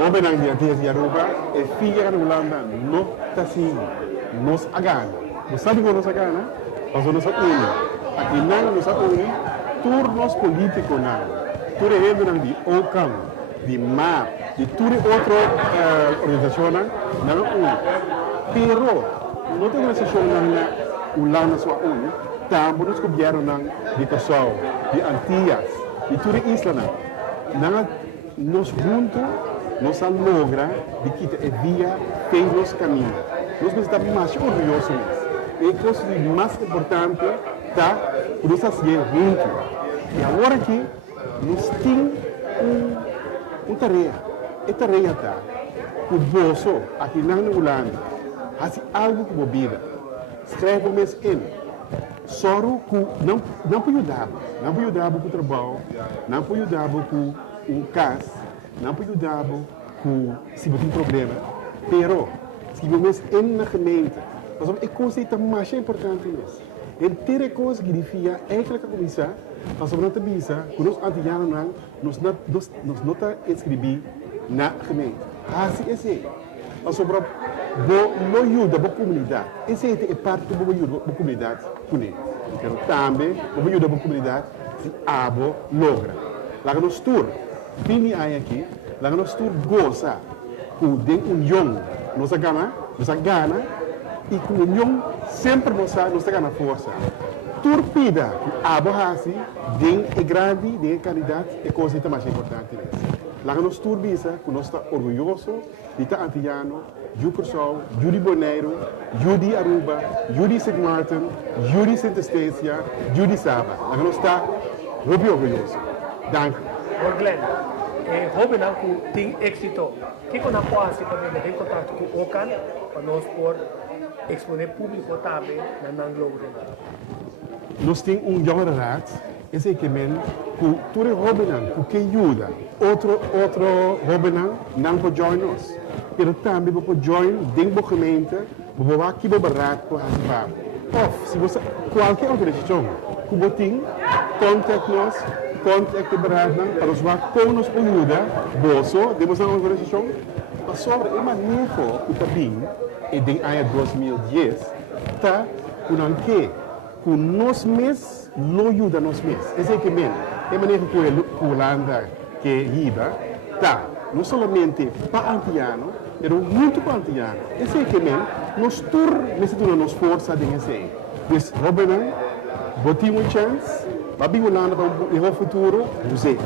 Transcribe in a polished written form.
Oben ang dia di Aruba e figlia ng Holanda no tasing nos agana. Sabi ko nos agana, paso nos uni. Aqui não nos uni, turnos político não. Tudo é do di OCAM, di MAP, di tudo outro organização não uni. Pero não tem organização na Holanda sua uni, também nos cobriram de Kosovo, de Antillas, de tudo isla não. Nós juntos nós logra de que é via tem os caminhos. Nós estamos mais orgulhosos. E a coisa mais importante está por isso ser juntos. E agora aqui nós temos uma tarefa. E tarefa está o bolso aqui na Holanda faz algo com a vida. Escreve o mês em. Só que não pode ajudar com o trabalho, não pode ajudar com o caso, não pode ajudar com se tem problema. Pero, se você é na gemeente, mas é coisa mais importante nisso. E ter coisa que devia é que começar, mas sobre a visa, que nós antigamente nós não escrevi na gemeente. Assim é assim. Mas sobre não ajuda a comunidade. Essa é parte do ajuda a comunidade. Pero também ajuda a comunidade se abo logra. Lá que nós tur, fini aí aqui, lá que nós tur goza, com den união, nossa gana e com união sempre nós gana força. Turpida, abo assim, den é grande, den é qualidade, é coisa mais importante. Lá que nós tur bisa, que nós está orgulhoso, de estar antiano, Jucursal, Judy Bonaire, Judy Aruba, Judy St. Martin, Judy Santa Estécia, Judy Saba. Lá que nós está orgulhoso. Dank. Glenn, hope na que tem êxito. O que na quase quando ele tem contato com o OCAN, para nós por exponer público também na Nanglogro. Nós temos jovem raad, esse que men, que tudo Robinan, que ajuda, outro Robinan não pode join nós. Pero também pode join dentro da gemeente, pode aqui para raad para ajudar. Of, se você qualquer organização, que você tem, contact nós. Contact beraden para os vaconos ajuda, bolso, temos uma organização, mas sobre o manejo que também, e de ano 2010, está com nós mesmos, não ajuda nós mesmos. Esse é que mesmo, é manejo que a Holanda, que é riba, está, não somente para antiano, mas muito para antiano. Esse é que mesmo, nós necessitamos nos força de esse. Pues, Robin, botamos chance, mas bem olhando para o futuro, você.